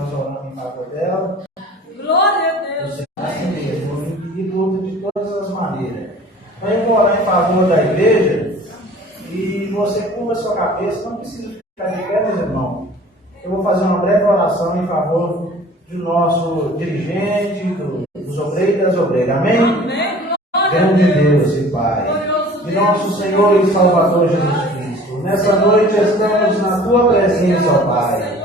nós oramos em favor dela. Glória a Deus. Assim mesmo, vou impedir luta de todas as maneiras. Mas eu vou orar em favor da igreja e você curva a sua cabeça, não precisa ficar de pé, meus irmãos. Eu vou fazer uma breve oração em favor do nosso dirigente, dos obreiros e das obreiras. Amém? Amém. Grande Deus e Pai, de nosso Senhor e Salvador Jesus Cristo. Nessa noite estamos na Tua presença, ó Pai.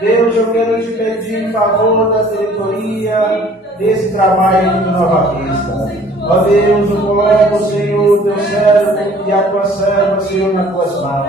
Deus, eu quero te pedir em favor da diretoria desse trabalho do Nova Vista. Ó Deus, eu coloco, Senhor, teu servo e a tua serva, Senhor, nas tuas mãos.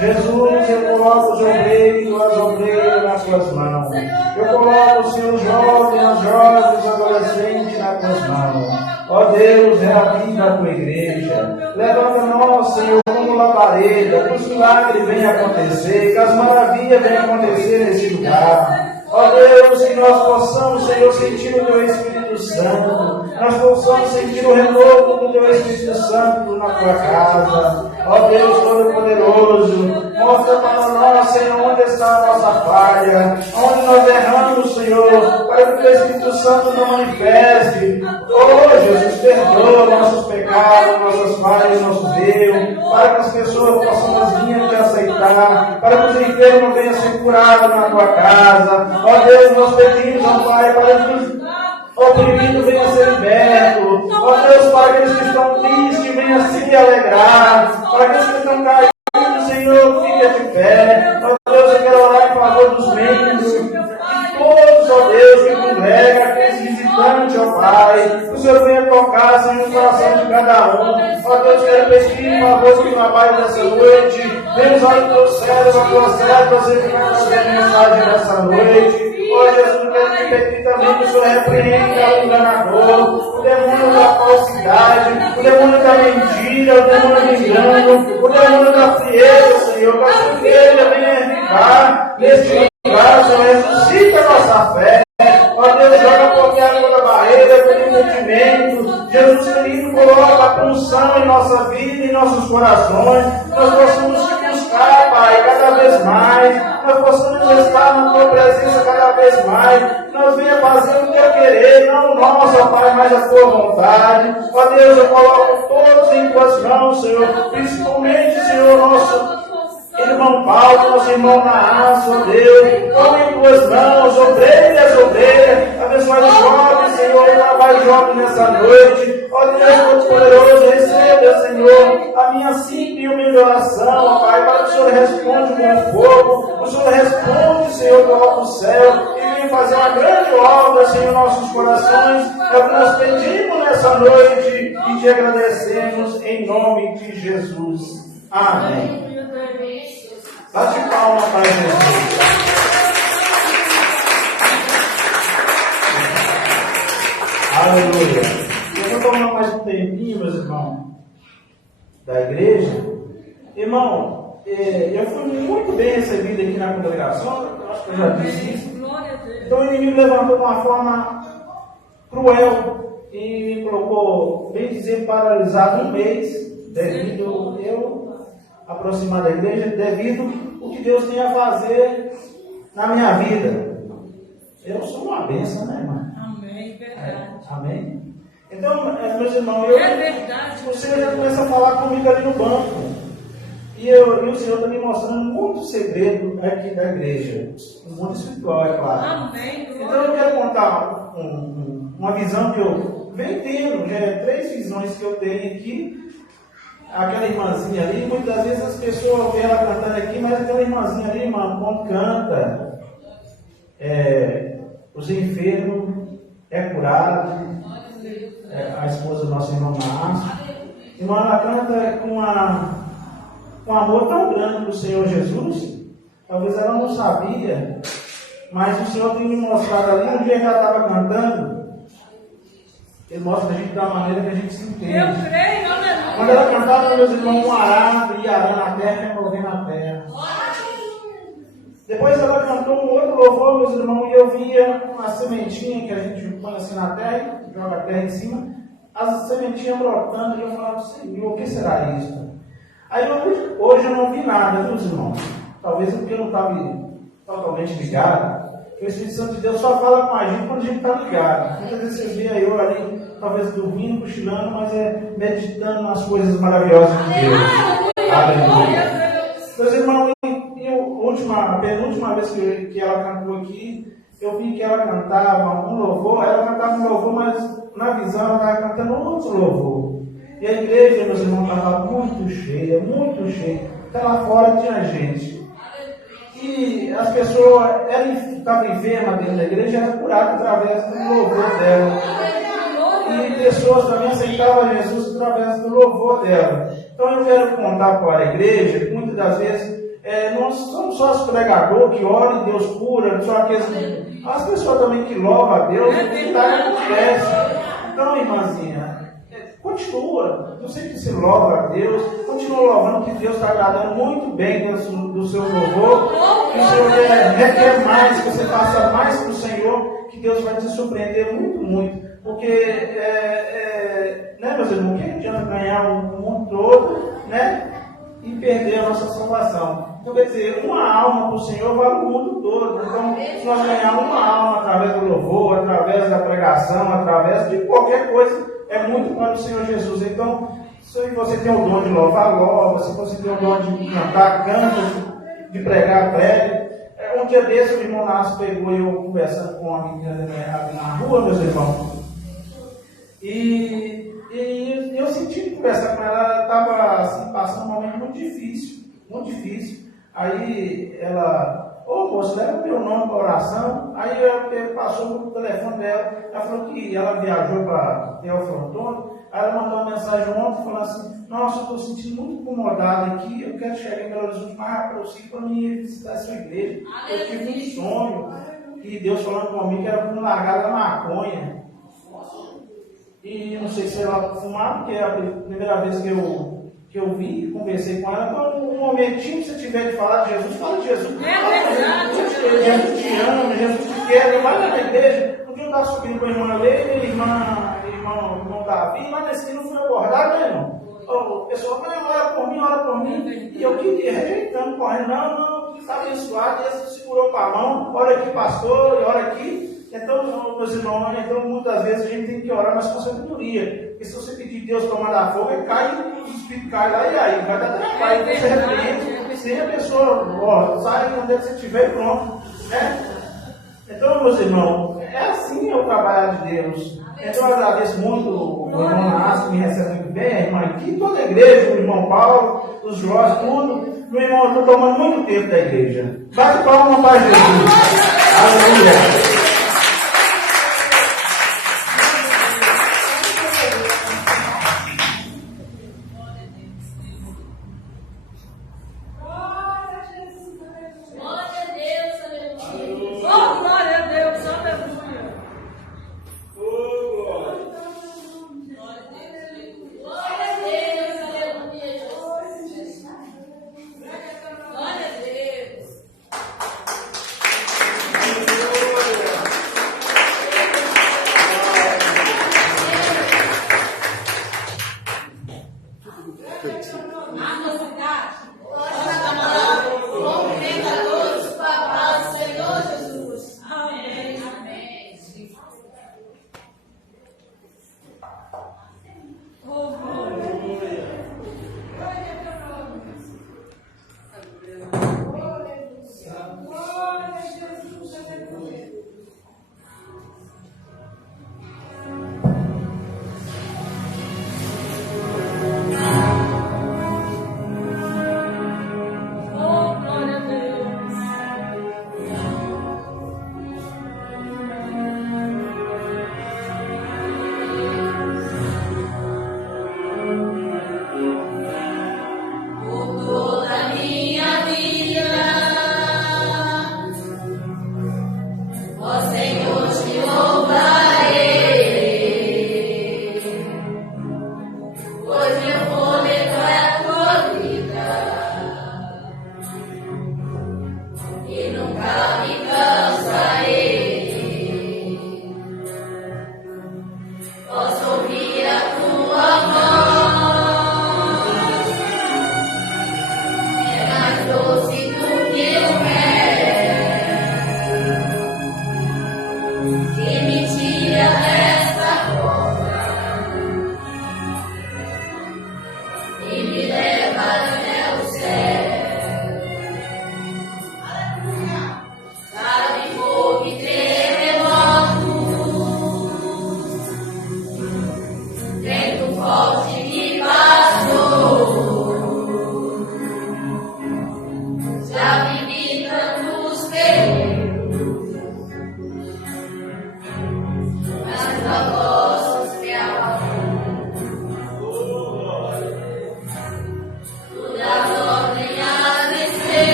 Jesus, eu coloco os obreiros e as obreiras nas tuas mãos. Eu coloco, Senhor, os jovens, as jovens, os adolescentes nas tuas mãos. Ó Deus, reaviva a tua igreja. Levanta nós, Senhor, como labareda, que os milagres venham acontecer, que as maravilhas venham acontecer nesse lugar. Ó Deus, que nós possamos, Senhor, sentir o teu Espírito Santo. Nós possamos sentir o renovo do teu Espírito Santo na tua casa. Ó Deus Todo-Poderoso, mostra para nós, Senhor, onde está a nossa falha, onde nós erramos, Senhor, para que o teu Espírito Santo não manifeste. Oh Jesus, perdoa nossos pecados, nossas falhas, nossos erros, para que as pessoas possam vir te aceitar, para que os enfermos venham ser curados na tua casa. Ó Deus, nós pedimos, ó Pai, para que os oprimidos venham ser libertos. Ó Deus, para aqueles que estão tristes, venham se alegrar. Para aqueles que estão caídos, Senhor, fique de pé. Ó Deus, eu quero orar em favor dos membros, de todos, ó Deus, que congregam, aqueles visitantes, ó Pai. O Senhor venha tocar, Senhor, no coração de cada um. Ó Deus, quero pedir em favor do trabalho dessa noite. Vem usar o teu servo, a tua serva, você que vai trazer mensagem nessa noite. Ó Jesus, eu quero te pedir também que o Senhor repreenda o enganador, o demônio da falsidade, o demônio da mentira, o demônio do engano, o demônio da frieza, Senhor. Que a tua igreja venha revivar neste lugar, Senhor. Ressuscita a nossa fé. Ó Deus, joga qualquer toda barreira, todo impedimento. Jesus querido, coloca a punção em nossa vida, em nossos corações. Nós possamos te buscar, Pai, cada vez mais. Nós possamos estar na tua presença cada vez mais. Nós venha fazer o teu querer, não o nosso, ó Pai, mas a tua vontade. Ó Deus, eu coloco todos em tuas mãos, Senhor. Principalmente, Senhor, nosso irmão Paulo, nosso irmão Naás, ó Deus, tome em tuas mãos, obreiras, abençoe os jovens, Senhor, o trabalho jovem nessa noite. Ó Deus Todo-Poderoso, receba, Senhor, a minha simples e humilde oração, ó Pai, para que o Senhor responda com fogo, o Senhor responde, Senhor, do alto céu, e venha fazer uma grande obra, Senhor, em nossos corações. É o que nós pedimos nessa noite e te agradecemos em nome de Jesus. Amém. Bate palma para Jesus. Aleluia. Eu vou tomar mais um tempinho, meus irmãos, da igreja. Irmão, eu fui muito bem recebido aqui na congregação, acho que eu já disse isso. Então o inimigo levantou de uma forma cruel e me colocou, bem dizer, paralisado um mês, devido eu aproximar da igreja, devido o que Deus tem a fazer na minha vida. Eu sou uma bênção, né, irmã? Amém, verdade. Amém? Então, meus irmãos, você já começa a falar comigo ali no banco. E o Senhor está me mostrando muito segredo aqui da igreja. No mundo espiritual, é claro. Amém. Então eu quero contar uma visão que eu venho tendo, já é 3 visões que eu tenho aqui. Aquela irmãzinha ali, muitas vezes as pessoas veem ela cantando aqui, mas aquela irmãzinha ali, irmão, quando canta, os enfermos é curado, a esposa do nosso irmão Márcio. Irmã, ela canta com um amor tão grande do Senhor Jesus, talvez ela não sabia, mas o Senhor tem me mostrado ali, um dia que ela estava cantando, Ele mostra a gente da maneira que a gente se entende. Eu creio, aleluia. Quando ela cantava, meus irmãos, um arado e arando na terra e movendo na terra. Depois ela cantou um outro louvor, meus irmãos, e eu via uma sementinha que a gente põe assim na terra, joga a terra em cima, as sementinhas brotando, e eu falava, Senhor, o que será isso? Aí hoje eu não vi nada, meus irmãos. Talvez porque eu não estava totalmente ligado. O Espírito Santo de Deus só fala com a gente quando a gente está ligado. Muitas vezes você vê eu ali, talvez dormindo, cochilando, mas meditando nas coisas maravilhosas de Deus. Aleluia. Meus irmãos, a penúltima vez que ela cantou aqui, eu vi que ela cantava um louvor, ela cantava um louvor, mas na visão ela estava cantando outro louvor. E a igreja, meus irmãos, estava muito cheia, muito cheia. Até lá fora tinha gente. E as pessoas, ela estava enferma dentro da igreja e era curada através do louvor dela. E pessoas também aceitavam Jesus através do louvor dela. Então eu quero contar para a igreja que muitas das vezes não são só os pregadores que oram e Deus cura, só as pessoas também que louvam a Deus, que milagre acontece. Então, irmãzinha, continua. Eu sei que você louva a Deus, continua louvando, que Deus está agradando muito bem dentro do seu louvor. Que o Senhor requer mais, que você faça mais para o Senhor, que Deus vai te surpreender muito, muito. Porque, né, meus irmãos, que adianta ganhar o mundo todo, né, e perder a nossa salvação? Então, quer dizer, uma alma para o Senhor vale o mundo todo. Então, se nós ganharmos uma alma através do louvor, através da pregação, através de qualquer coisa, é muito para o Senhor Jesus. Então, se você tem o dom de louvar, louva. Se você tem o dom de cantar, canta, de pregar, pregue. Um dia desse, o irmão Nácio pegou eu conversando com uma menina na rua, meus irmãos. E eu senti conversar com ela, ela estava assim, passando um momento muito difícil, muito difícil. Aí ela, moço, leva o meu nome para oração. Aí ela passou no telefone dela, ela falou que ela viajou para Teoflotone. Aí ela mandou uma mensagem ontem falando assim: nossa, eu estou sentindo muito incomodado aqui, eu quero chegar em Belo Horizonte mais rápido possível para mim visitar a sua igreja. Eu tive um sonho, e Deus falando comigo que era para me largar da maconha. E não sei se ela fumar, porque é a primeira vez que eu vi, conversei com ela. Então, um momentinho que você tiver de falar de Jesus, fala de Jesus. Jesus te ama, Jesus te quer. Vai lá na igreja. Um dia eu estava subindo com a irmã Leila, irmão Davi, lá na esquina eu fui abordado, né, irmão? O pessoal falou: ora por mim. E eu queria, rejeitando, correndo: não, está abençoado. E ele segurou com a mão: ora aqui, pastor, e ora aqui. Então, meus irmãos, muitas vezes a gente tem que orar, mas com sabedoria. Porque se você pedir Deus para mandar fogo, ele cai, o espírito cai lá e aí, vai dar trabalho. Então você repreende, se a pessoa sai onde você estiver, pronto. Né? Então, meus irmãos, é assim o trabalho de Deus. Então eu agradeço muito o irmão Nácio, que me recebe muito bem, a irmã aqui, toda a igreja, o irmão Paulo, os Jorge, tudo. Meu irmão, eu estou tomando muito tempo da igreja. Bate palma para Jesus. Aleluia.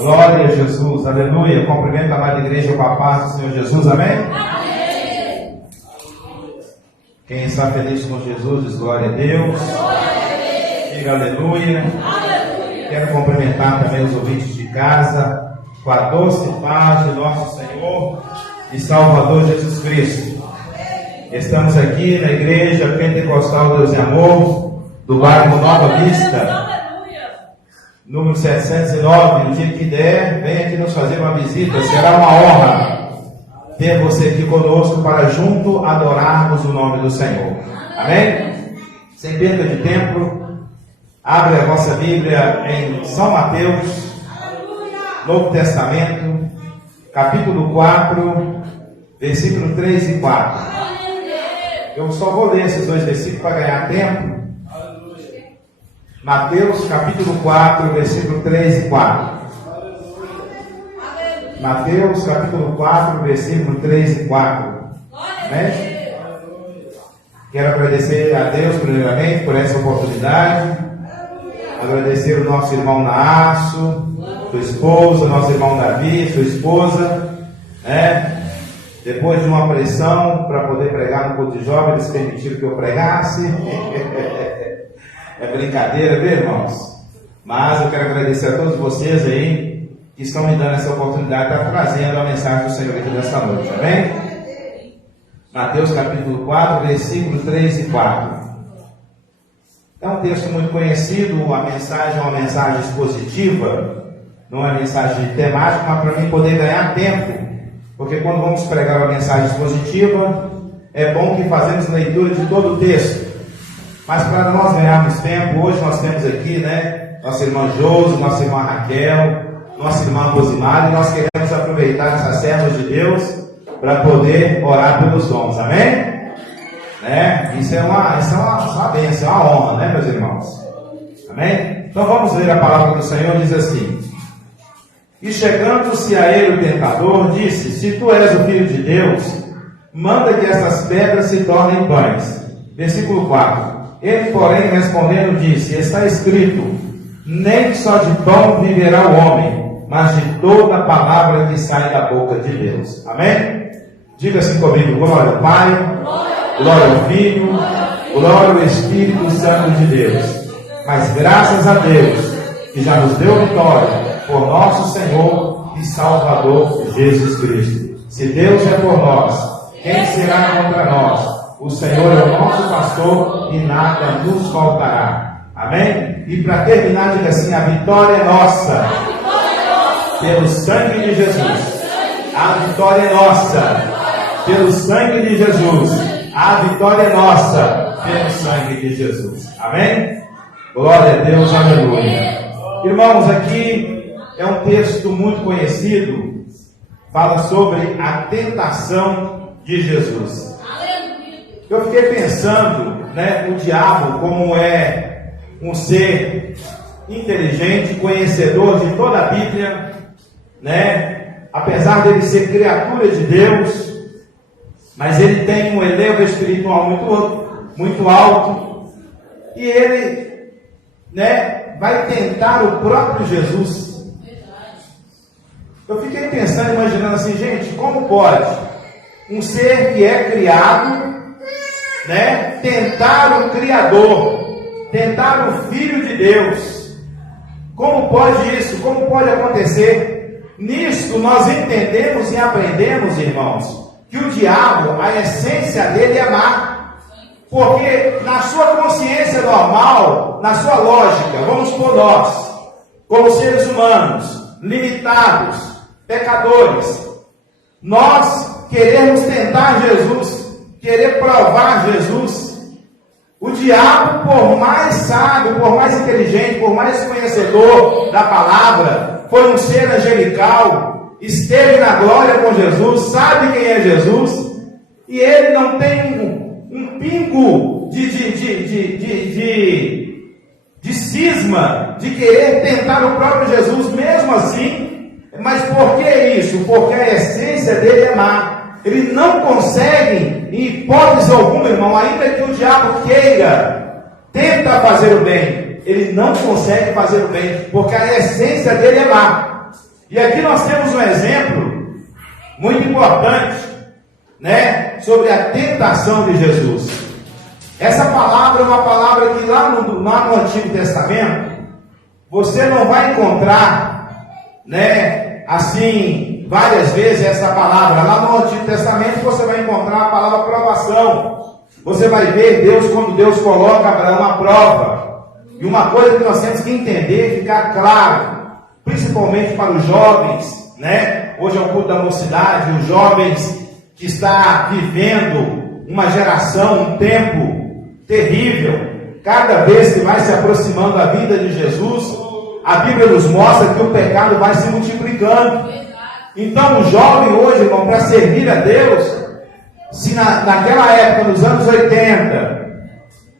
Glória a Jesus, aleluia. Cumprimento a amada igreja com a paz do Senhor Jesus, amém? Amém. Quem está feliz com Jesus, diz glória a Deus. Diga aleluia. Quero cumprimentar também os ouvintes de casa com a doce paz de nosso Senhor e Salvador Jesus Cristo. Estamos aqui na Igreja Pentecostal Deus e Amor, do bairro Nova Vista, número 709. No dia que der, venha aqui nos fazer uma visita. Será uma honra ter você aqui conosco para junto adorarmos o nome do Senhor. Amém? Sem perda de tempo, abre a vossa Bíblia em São Mateus, Novo Testamento, capítulo 4, versículo 3 e 4. Eu só vou ler esses dois versículos para ganhar tempo. Mateus capítulo 4, versículo 3 e 4. Mateus capítulo 4, versículo 3 e 4. Amém? Quero agradecer a Deus primeiramente por essa oportunidade. Agradecer o nosso irmão Naasso, sua esposa, o nosso irmão Davi, sua esposa, né? Depois de uma pressão para poder pregar no culto de jovens, eles permitiram que eu pregasse. É brincadeira, viu, irmãos? Mas eu quero agradecer a todos vocês aí que estão me dando essa oportunidade de estar trazendo a mensagem do Senhor aqui nesta noite, amém? Mateus capítulo 4, versículos 3 e 4. É um texto muito conhecido. A mensagem é uma mensagem expositiva, não é mensagem temática, mas para mim poder ganhar tempo, porque quando vamos pregar uma mensagem expositiva, é bom que fazemos leitura de todo o texto. Mas para nós ganharmos tempo, hoje nós temos aqui, né, nossa irmã Josi, nossa irmã Raquel, nossa irmã Rosimar, e nós queremos aproveitar essas servas de Deus para poder orar pelos dons, amém? Né? Isso é uma bênção, é uma honra, né, meus irmãos? Amém? Então vamos ler a palavra do Senhor, diz assim: E chegando-se a ele o tentador, disse: Se tu és o Filho de Deus, manda que estas pedras se tornem pães. Versículo 4. Ele, porém, respondendo, disse: Está escrito: Nem só de pão viverá o homem, mas de toda a palavra que sai da boca de Deus. Amém? Diga assim comigo: glória ao Pai, glória ao Filho, glória ao Espírito Santo de Deus. Mas graças a Deus, que já nos deu vitória por nosso Senhor e Salvador Jesus Cristo. Se Deus é por nós, quem será contra nós? O Senhor é o nosso pastor e nada nos faltará. Amém? E para terminar, diga assim: a vitória é nossa. Pelo sangue de Jesus. A vitória é nossa. Pelo sangue de Jesus. A vitória é nossa. Pelo sangue de Jesus. Amém? Glória a Deus, aleluia. Irmãos, aqui é um texto muito conhecido. Fala sobre a tentação de Jesus. Eu fiquei pensando, né, o diabo como é um ser inteligente, conhecedor de toda a Bíblia, né? Apesar dele ser criatura de Deus, mas ele tem um elevo espiritual muito alto, e ele, né, vai tentar o próprio Jesus. Eu fiquei pensando, imaginando assim, gente, como pode um ser que é criado, né, tentar o Criador, tentar o Filho de Deus? Como pode isso? Como pode acontecer? Nisto nós entendemos e aprendemos, irmãos, que o diabo, a essência dele é má. Porque na sua consciência normal, na sua lógica, vamos por nós, como seres humanos, limitados, pecadores, nós queremos tentar Jesus, querer provar Jesus. O diabo, por mais sábio, por mais inteligente, por mais conhecedor da palavra, foi um ser angelical, esteve na glória com Jesus, sabe quem é Jesus, e ele não tem um pingo de cisma de querer tentar o próprio Jesus, mesmo assim. Mas por que isso? Porque a essência dele é má. Ele não consegue, em hipótese alguma, irmão, ainda que o diabo queira, tenta fazer o bem, ele não consegue fazer o bem, porque a essência dele é má. E aqui nós temos um exemplo muito importante, né, sobre a tentação de Jesus. Essa palavra é uma palavra que lá no Antigo Testamento você não vai encontrar, né, assim, várias vezes essa palavra. Lá no Antigo Testamento você vai encontrar a palavra provação. Você vai ver Deus, quando Deus coloca Abraão à prova. E uma coisa que nós temos que entender, ficar claro, principalmente para os jovens, né? Hoje é o culto da mocidade, os jovens que estão vivendo uma geração, um tempo terrível. Cada vez que vai se aproximando da vida de Jesus, a Bíblia nos mostra que o pecado vai se multiplicando. Então o jovem hoje, irmão, para servir a Deus, se naquela época, nos anos 80,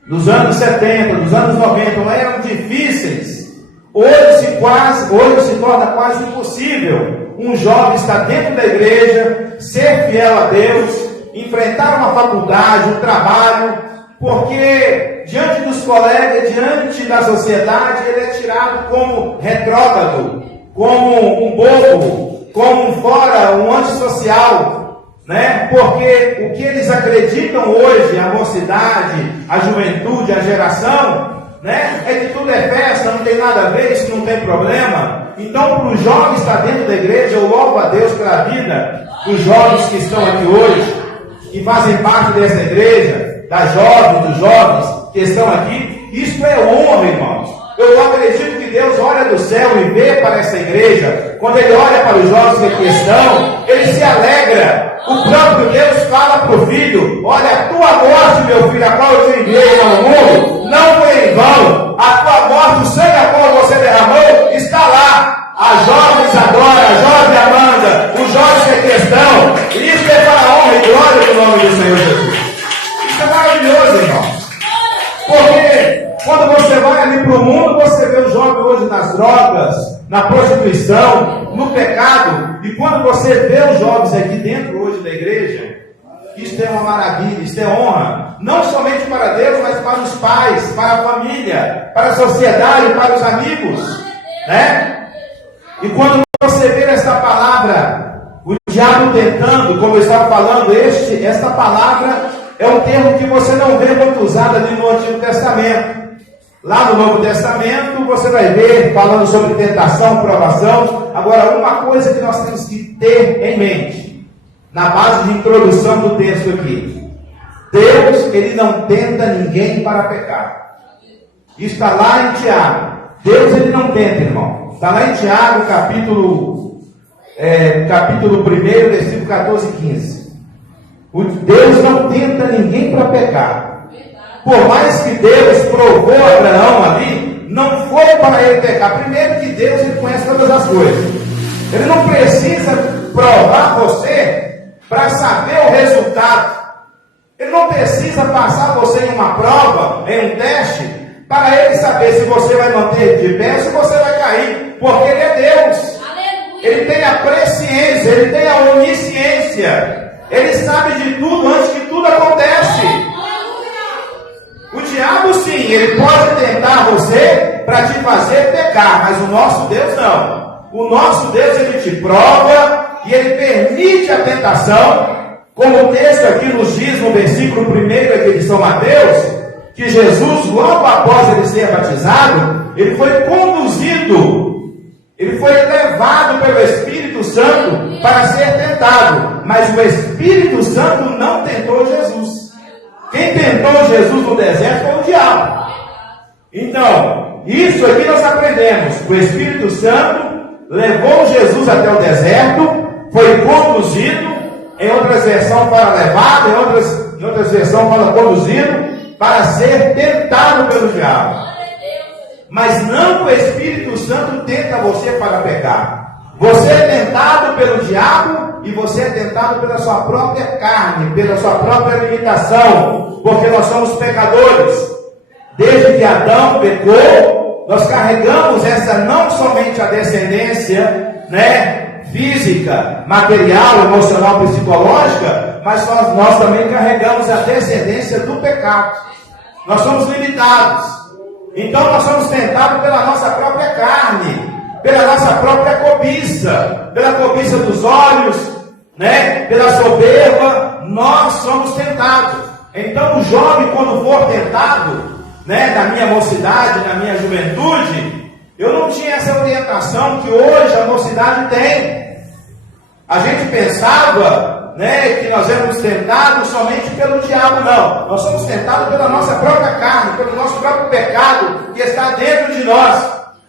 nos anos 70, nos anos 90, não eram difíceis, hoje se torna quase impossível um jovem estar dentro da igreja, ser fiel a Deus, enfrentar uma faculdade, um trabalho, porque diante dos colegas, diante da sociedade, ele é tirado como retrógrado, como um bobo, como um fora, um antissocial, né? Porque o que eles acreditam hoje, a mocidade, a juventude, a geração, né, é que tudo é festa, não tem nada a ver, isso não tem problema. Então, para os jovens que estão dentro da igreja, eu louvo a Deus pela vida dos jovens que estão aqui hoje, que fazem parte dessa igreja, das jovens, dos jovens que estão aqui. Isso é honra, irmãos. Eu acredito que Deus olha do céu e vê para essa igreja. Quando Ele olha para os jovens que aqui estão, Ele se alegra. O próprio Deus fala para o filho: olha, a tua morte, meu filho, a qual eu te enviei para o mundo, não foi em vão. A tua morte, o sangue a qual você derramou, está lá. As jovens adoram, a jovem Amanda, os jovens que aqui estão. Isso é para a honra e glória do nome do Senhor Jesus. Isso é maravilhoso, irmão. Porque quando você vai ali para o mundo, você vê o jovem hoje nas drogas, na prostituição, no pecado. E quando você vê os jovens aqui dentro hoje da igreja, isso é uma maravilha, isso é honra. Não somente para Deus, mas para os pais, para a família, para a sociedade, para os amigos, né? E quando você vê esta palavra, o diabo tentando, como eu estava falando, esta palavra é um termo que você não vê muito usado ali no Antigo Testamento. Lá no Novo Testamento você vai ver falando sobre tentação, provação. Agora, uma coisa que nós temos que ter em mente, na base de introdução do texto aqui: Deus, Ele não tenta ninguém para pecar. Isso está lá em Tiago. Deus, Ele não tenta, irmão. Está lá em Tiago, capítulo 1, versículo 14 e 15. Deus não tenta ninguém para pecar. Por mais que Deus provou Abraão ali, não foi para ele pecar. Primeiro que Deus, Ele conhece todas as coisas. Ele não precisa provar você para saber o resultado. Ele não precisa passar você em uma prova, em um teste, para Ele saber se você vai manter de pé ou se você vai cair. Porque Ele é Deus. Ele tem a presciência, Ele tem a onisciência. Ele sabe de tudo antes que tudo acontece. O diabo, sim, ele pode tentar você para te fazer pecar, mas o nosso Deus não. O nosso Deus, Ele te prova e Ele permite a tentação, como o texto aqui nos diz no versículo 1 aqui de São Mateus, que Jesus, logo após ele ser batizado, ele foi conduzido, ele foi levado pelo Espírito Santo para ser tentado, mas o Espírito Santo não tentou Jesus. Quem tentou Jesus no deserto foi o diabo. Então, isso aqui nós aprendemos. O Espírito Santo levou Jesus até o deserto, foi conduzido, em outras versões para levado, em outras versões para conduzido, para ser tentado pelo diabo. Mas não o Espírito Santo tenta você para pecar. Você é tentado pelo diabo e você é tentado pela sua própria carne, pela sua própria limitação, porque nós somos pecadores. Desde que Adão pecou, nós carregamos essa, não somente a descendência, né, física, material, emocional, psicológica, mas nós também carregamos a descendência do pecado. Nós somos limitados. Então nós somos tentados pela nossa própria carne. pela nossa própria cobiça, pela cobiça dos olhos, né? Pela soberba, nós somos tentados. Então o jovem, quando for tentado, né, na minha mocidade, na minha juventude, eu não tinha essa orientação que hoje a mocidade tem. A gente pensava, né, que nós éramos tentados somente pelo diabo. Não, nós somos tentados pela nossa própria carne, pelo nosso próprio pecado que está dentro de nós.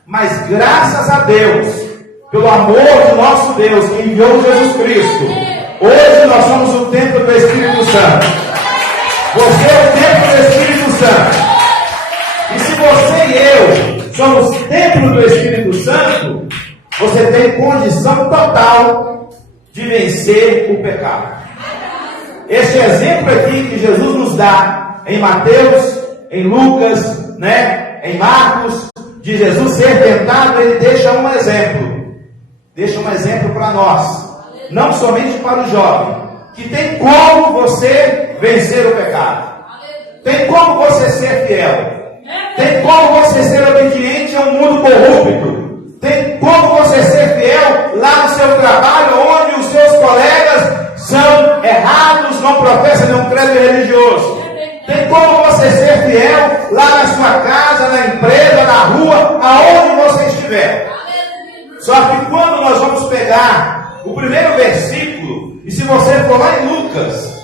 Mas graças a Deus, pelo amor do nosso Deus que enviou Jesus Cristo, hoje nós somos o templo do Espírito Santo. Você é o templo do Espírito Santo. E se você e eu somos templo do Espírito Santo, você tem condição total de vencer o pecado. Este exemplo aqui que Jesus nos dá em Mateus, em Lucas, né, em Marcos, de Jesus ser tentado, ele deixa um exemplo. Deixa um exemplo para nós, não somente para o jovem, que tem como você vencer o pecado. Tem como você ser fiel. Tem como você ser obediente a um mundo corrupto. Tem como você ser fiel lá no seu trabalho, onde os seus colegas são errados, não professam nenhum credo religioso. Tem como você ser fiel lá na sua casa, na empresa, na rua, aonde você estiver. Só que quando nós vamos pegar o primeiro versículo, e se você for lá em Lucas,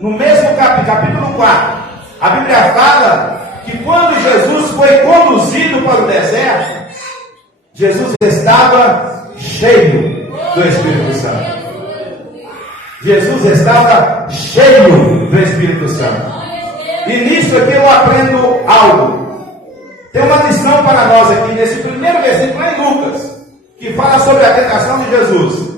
no mesmo capítulo 4, a Bíblia fala que quando Jesus foi conduzido para o deserto, Jesus estava cheio do Espírito Santo. Jesus estava cheio do Espírito Santo. E nisso aqui eu aprendo algo. Tem uma lição para nós aqui nesse primeiro versículo lá em Lucas, que fala sobre a tentação de Jesus.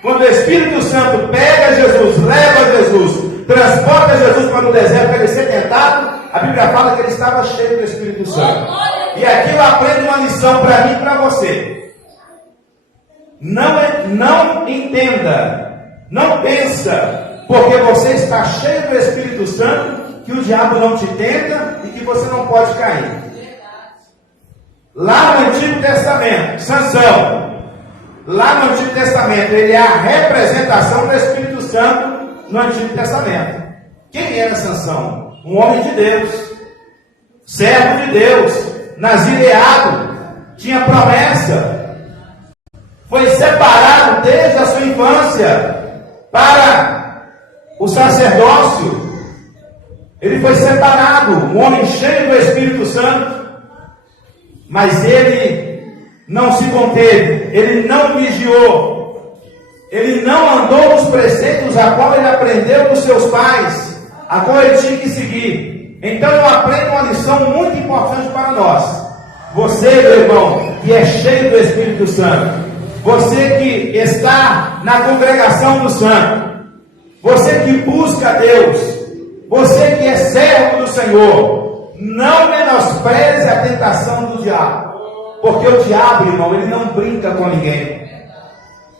Quando o Espírito Santo pega Jesus, leva Jesus, transporta Jesus para o deserto para ele ser tentado, a Bíblia fala que ele estava cheio do Espírito Santo. E aqui eu aprendo uma lição para mim e para você. Não entenda, não pensa, porque você está cheio do Espírito Santo, que o diabo não te tenta e que você não pode cair. Lá no Antigo Testamento, Sansão, lá no Antigo Testamento, ele é a representação do Espírito Santo no Antigo Testamento. Quem era Sansão? Um homem de Deus, servo de Deus, nazireado, tinha promessa, foi separado desde a sua infância para o sacerdócio. Ele foi separado, um homem cheio do Espírito Santo, mas ele não se conteve, ele não vigiou, ele não andou nos preceitos a qual ele aprendeu dos seus pais, a qual ele tinha que seguir. Então eu aprendo uma lição muito importante para nós. Você, meu irmão, que é cheio do Espírito Santo, você que está na congregação do santo, você que busca Deus, você que é servo do Senhor, não menospreze a tentação do diabo, porque o diabo, irmão, ele não brinca com ninguém.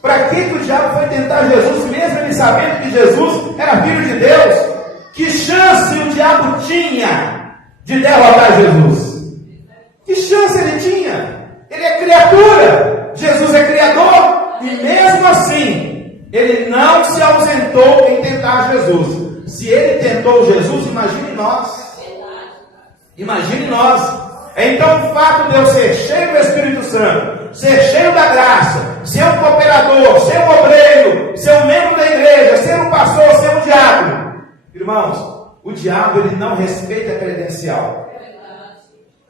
Para que o diabo foi tentar Jesus, mesmo ele sabendo que Jesus era filho de Deus? Que chance o diabo tinha de derrotar Jesus? Que chance ele tinha? Ele é criatura, Jesus é criador, e mesmo assim, ele não se ausentou em tentar Jesus. Se ele tentou Jesus, imagine nós. Imagine nós. Então o fato de eu ser cheio do Espírito Santo, ser cheio da graça, ser um cooperador, ser um obreiro, ser um membro da igreja, ser um pastor, ser um diácono. Irmãos, o diabo ele não respeita a credencial.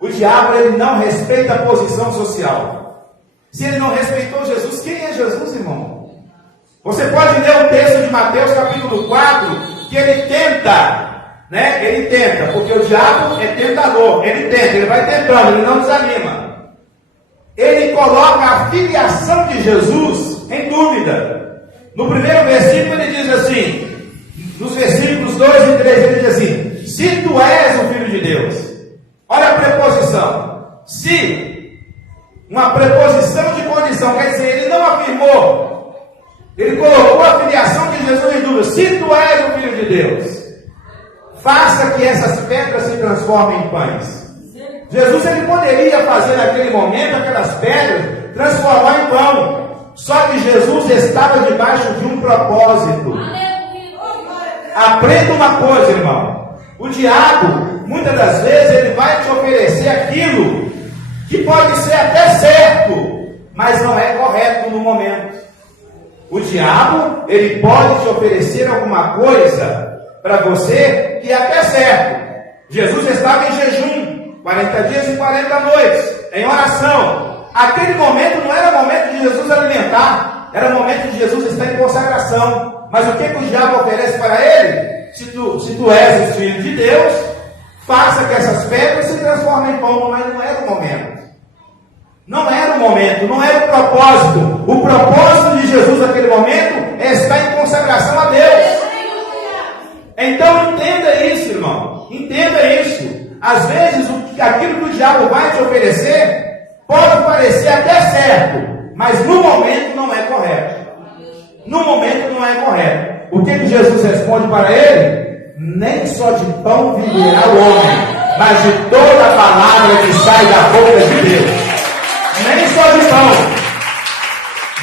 O diabo ele não respeita a posição social. Se ele não respeitou Jesus, quem é Jesus, irmão? Você pode ler o texto de Mateus capítulo 4, que ele tenta, né? Ele tenta, porque o diabo é tentador, ele tenta, ele vai tentando, ele não desanima. Ele coloca a filiação de Jesus em dúvida. No primeiro versículo ele diz assim, nos versículos 2 e 3 ele diz assim: se tu és o Filho de Deus. Olha a preposição. Se, uma preposição de condição, quer dizer, ele não afirmou, ele colocou a filiação de Jesus em dúvida. Se tu és o Filho de Deus, faça que essas pedras se transformem em pães. Jesus ele poderia fazer naquele momento aquelas pedras transformar em pão. Só que Jesus estava debaixo de um propósito. Aprenda uma coisa, irmão. O diabo, muitas das vezes, ele vai te oferecer aquilo que pode ser até certo, mas não é correto no momento. O diabo, ele pode te oferecer alguma coisa para você que é até certo. Jesus estava em jejum, 40 dias e 40 noites, em oração. Aquele momento não era momento de Jesus alimentar, era momento de Jesus estar em consagração. Mas o que o diabo oferece para ele? Se tu és o filho de Deus, faça que essas pedras se transformem em pão. Mas não era o momento. Não era o momento, não era o propósito. O propósito de Jesus naquele momento é estar em consagração a Deus. Então entenda isso, irmão. Entenda isso. Às vezes aquilo que o diabo vai te oferecer pode parecer até certo, mas no momento não é correto. No momento não é correto. O que Jesus responde para ele? Nem só de pão viverá o homem, mas de toda a palavra que sai da boca de Deus. Nem só de pão.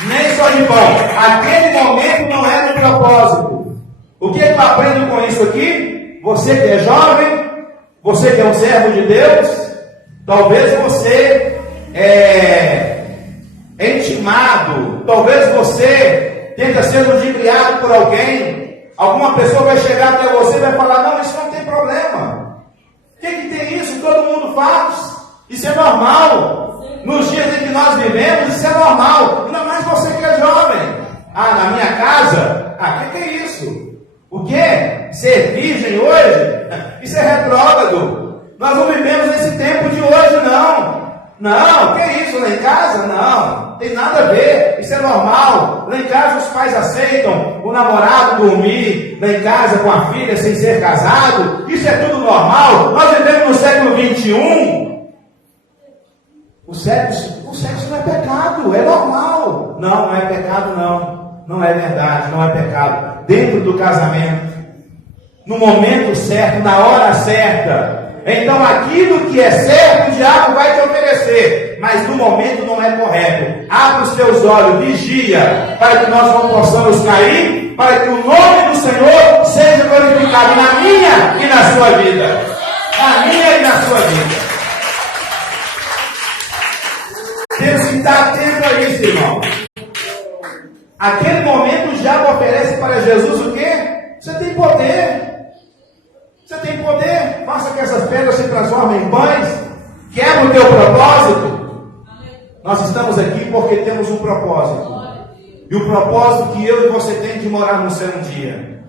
Nem só de pão. Aquele momento não era o propósito. O que eu aprendo com isso aqui? Você que é jovem, você que é um servo de Deus, talvez você é intimado, talvez você tenta ser ludibriado por alguém, alguma pessoa vai chegar até você e vai falar, não, isso não tem problema. O que tem isso? Todo mundo faz. Isso é normal. Nos dias em que nós vivemos, isso é normal. Ainda mais você que é jovem. Ah, na minha casa? Ah, o que é isso? O quê? Ser virgem hoje? Isso é retrógrado. Nós não vivemos nesse tempo de hoje, não. Não, que é isso? Lá em casa? Não, tem nada a ver. Isso é normal. Lá em casa os pais aceitam o namorado dormir lá em casa com a filha sem ser casado. Isso é tudo normal. Nós vivemos no século 21. O sexo não é pecado, é normal. Não é pecado, não. Não é verdade, não é pecado. Dentro do casamento, no momento certo, na hora certa. Então aquilo que é certo, o diabo vai te oferecer, mas no momento não é correto. Abre os teus olhos, vigia, para que nós não possamos cair, para que o nome do Senhor seja glorificado na minha e na sua vida. Na minha e na sua vida. Temos que estar atento a isso, irmão. Aquele momento o diabo oferece para Jesus o quê? Você tem poder. Você tem poder. Faça que essas pedras se transformem em pães. Quebra o teu propósito. Nós estamos aqui porque temos um propósito. E o propósito que eu e você tem de morar no céu um dia.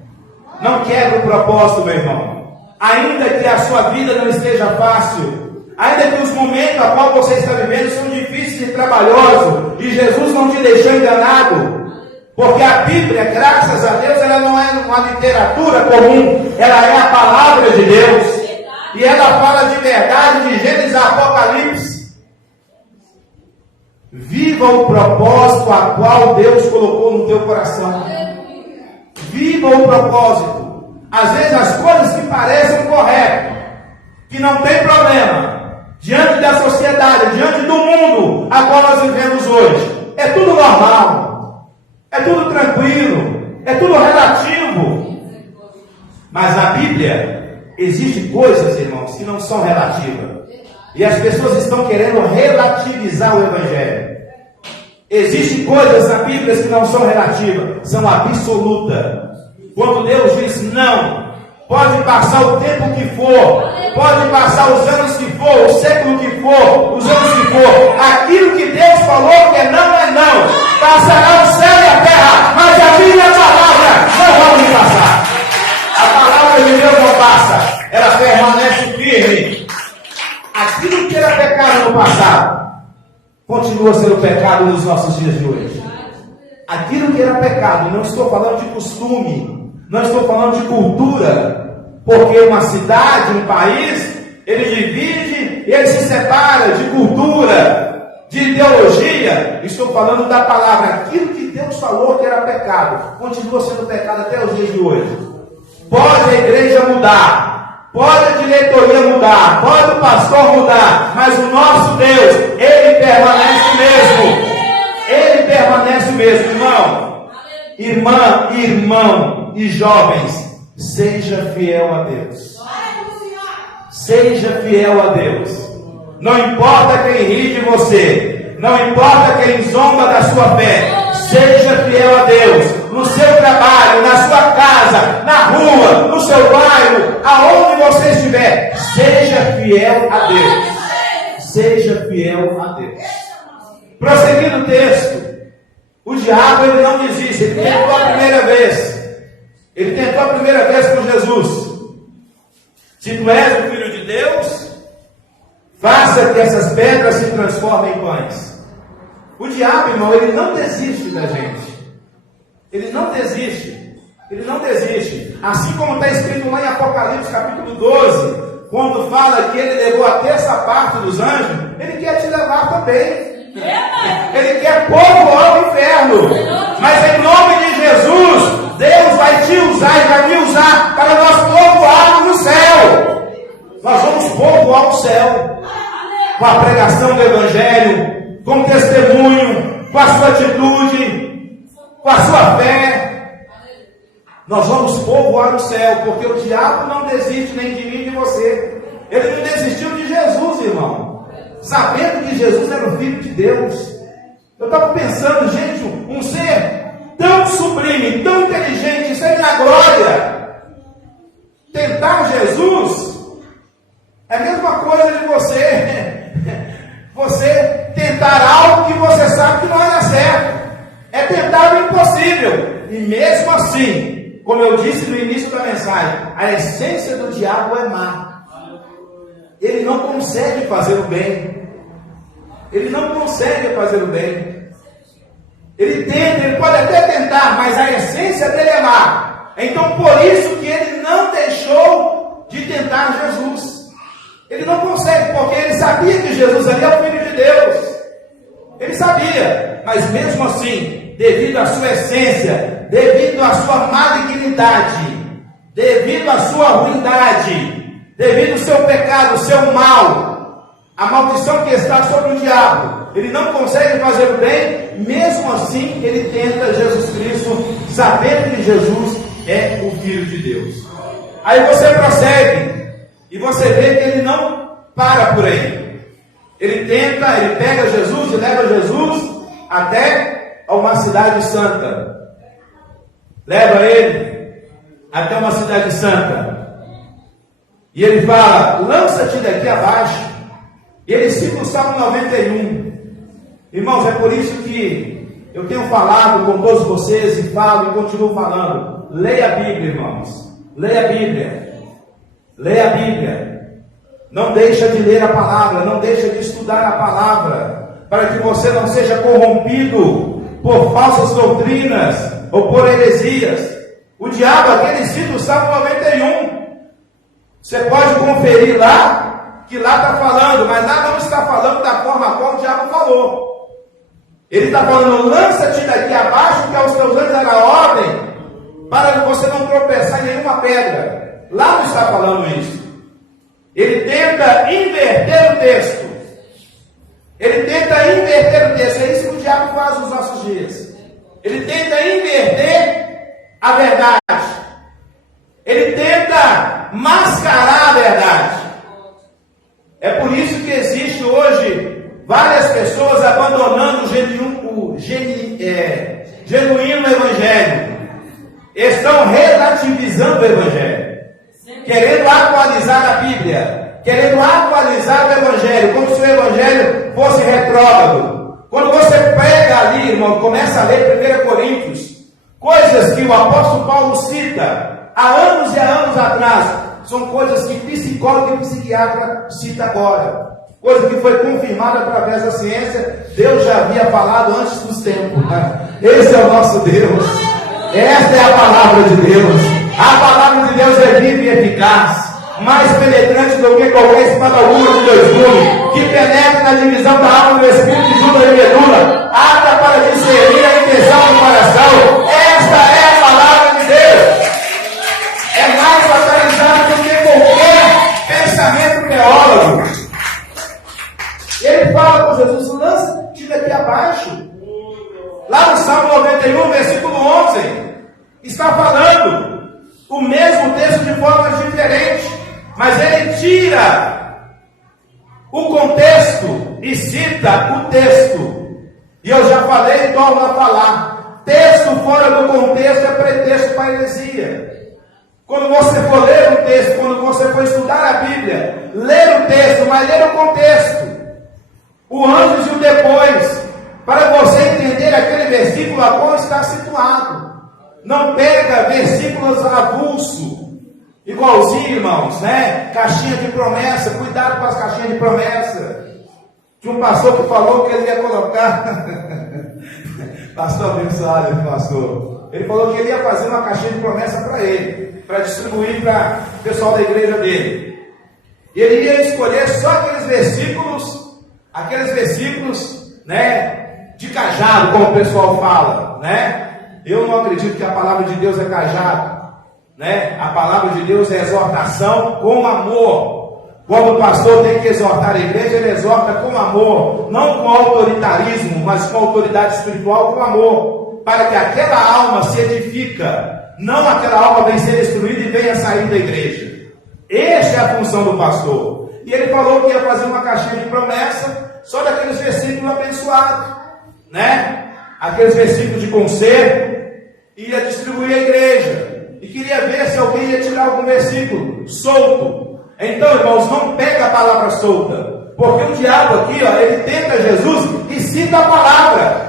Não quebra o propósito, meu irmão. Ainda que a sua vida não esteja fácil, ainda que os momentos a qual você está vivendo são difíceis e trabalhosos, e Jesus não te deixou enganado. Porque a Bíblia, graças a Deus, ela não é uma literatura comum, ela é a palavra de Deus. E ela fala de verdade, de Gênesis a Apocalipse. Viva o propósito a qual Deus colocou no teu coração. Viva o propósito. Às vezes as coisas que parecem corretas, que não tem problema, diante da sociedade, diante do mundo a qual nós vivemos hoje, é tudo normal. É tudo tranquilo, é tudo relativo. Mas na Bíblia existem coisas, irmãos, que não são relativas. E as pessoas estão querendo relativizar o Evangelho. Existem coisas na Bíblia que não são relativas, são absolutas. Quando Deus diz não, pode passar o tempo que for, pode passar os anos que for, o século que for, os anos que for, aquilo que Deus falou que é não. Passará o céu e a terra, mas a minha palavra não vai me passar. A palavra de Deus não passa, ela permanece firme. Aquilo que era pecado no passado, continua sendo pecado nos nossos dias de hoje. Aquilo que era pecado, não estou falando de costume, não estou falando de cultura, porque uma cidade, um país, ele divide, ele se separa de cultura, de ideologia. Estou falando da palavra. Aquilo que Deus falou que era pecado, continua sendo pecado até os dias de hoje. Pode a igreja mudar, Pode a diretoria mudar, pode o pastor mudar, mas o nosso Deus, Ele permanece mesmo. Ele permanece mesmo, irmão. Irmão e jovens, seja fiel a Deus. Seja fiel a Deus. Não importa quem ri de você, não importa quem zomba da sua fé, seja fiel a Deus. No seu trabalho, na sua casa, na rua, no seu bairro, aonde você estiver, seja fiel a Deus. Seja fiel a Deus. Prosseguindo o texto, o diabo ele não desiste, ele tentou a primeira vez. Ele tentou a primeira vez com Jesus. Se tu és o Filho de Deus, faça que essas pedras se transformem em pães. O diabo, irmão, ele não desiste da gente. Ele não desiste. Ele não desiste. Assim como está escrito lá em Apocalipse capítulo 12, quando fala que ele levou a terça parte dos anjos, ele quer te levar também. Ele quer povo ao inferno. Mas em nome de Jesus, Deus vai te usar e vai me usar para nós povoarmos no céu. Nós vamos povoar o céu com a pregação do Evangelho, com o testemunho, com a sua atitude, com a sua fé. Nós vamos povoar o céu, porque o diabo não desiste nem de mim nem de você. Ele não desistiu de Jesus, irmão, sabendo que Jesus era o Filho de Deus. Eu estava pensando, gente, um ser tão sublime, tão inteligente, ser na glória, tentar Jesus é a mesma coisa de você tentar algo que você sabe que não vai dar certo. É tentar o impossível. E mesmo assim, como eu disse no início da mensagem, a essência do diabo é má. Ele não consegue fazer o bem. Ele não consegue fazer o bem. Ele tenta, ele pode até tentar, mas a essência dele é má. Então por isso que ele não deixou de tentar Jesus. Ele não consegue, porque ele sabia que Jesus ali é o Filho de Deus. Ele sabia, mas mesmo assim, devido à sua essência, devido à sua malignidade, devido à sua ruindade, devido ao seu pecado, ao seu mal, a maldição que está sobre o diabo, ele não consegue fazer o bem, mesmo assim ele tenta Jesus Cristo, sabendo que Jesus é o Filho de Deus. Aí você prossegue, e você vê que ele não para por aí. Ele tenta, ele pega Jesus e leva Jesus até uma cidade santa. Leva ele até uma cidade santa. E ele fala, lança-te daqui abaixo. E ele cita o Salmo 91. Irmãos, é por isso que eu tenho falado com todos vocês e falo e continuo falando. Leia a Bíblia, irmãos. Leia a Bíblia. Leia a Bíblia. Não deixa de ler a palavra, não deixa de estudar a palavra, para que você não seja corrompido por falsas doutrinas ou por heresias. O diabo aqui ele cita o Salmo 91. Você pode conferir lá, que lá está falando, mas lá não está falando da forma como o diabo falou. Ele está falando, lança-te daqui abaixo, que aos teus anjos era ordem, para que você não tropeçar em nenhuma pedra. Lá não está falando isso. Ele tenta inverter o texto. Ele tenta inverter o texto. É isso que o diabo faz nos nossos dias. Ele tenta inverter a verdade. Ele tenta mascarar a verdade. É por isso que existe hoje várias pessoas abandonando o genuíno evangelho. Estão relativizando o evangelho. Querendo atualizar a Bíblia, querendo atualizar o Evangelho, como se o Evangelho fosse retrógrado. Quando você pega ali, irmão, começa a ler 1 Coríntios, coisas que o apóstolo Paulo cita há anos e há anos atrás, são coisas que psicólogo e psiquiatra cita agora. Coisa que foi confirmada através da ciência, Deus já havia falado antes dos tempos. Né? Esse é o nosso Deus. Esta é a palavra de Deus. A palavra de Deus é viva e eficaz, mais penetrante do que qualquer espada aguda de dois gumes, que penetra na divisão da alma e do espírito de junta e medula, apta para discernir a intenção do coração. Esta é a palavra de Deus. É mais atualizada do que qualquer Jesus, lança-te daqui abaixo. Lá no Salmo 91, versículo 11, está falando o mesmo texto de forma diferente, mas ele tira o contexto e cita o texto. E eu já falei e torno a falar: texto fora do contexto é pretexto para heresia. Quando você for ler um texto, quando você for estudar a Bíblia, ler o texto, mas ler o contexto, o antes e o depois, para você entender aquele versículo a qual está situado. Não pega versículos avulso, igualzinho, irmãos, né? Caixinha de promessa, cuidado com as caixinhas de promessa. Tinha um pastor que falou que ele ia colocar, pastor abençoado, pastor, ele falou que ele ia fazer uma caixinha de promessa para ele, para distribuir para o pessoal da igreja dele. E ele ia escolher só aqueles versículos, né, de cajado, como o pessoal fala, né? Eu não acredito que a palavra de Deus é cajado, né? A palavra de Deus é exortação com amor. Quando o pastor tem que exortar a igreja, ele exorta com amor, não com autoritarismo, mas com autoridade espiritual, com amor, para que aquela alma se edifica, não aquela alma vem ser destruída e venha sair da igreja. Esta é a função do pastor. E ele falou que ia fazer uma caixinha de promessa só daqueles versículos abençoados, né? Aqueles versículos de conselho, ia distribuir a igreja, e queria ver se alguém ia tirar algum versículo solto. Então, irmãos, não pega a palavra solta, porque o diabo aqui, ó, ele tenta Jesus e cita a palavra,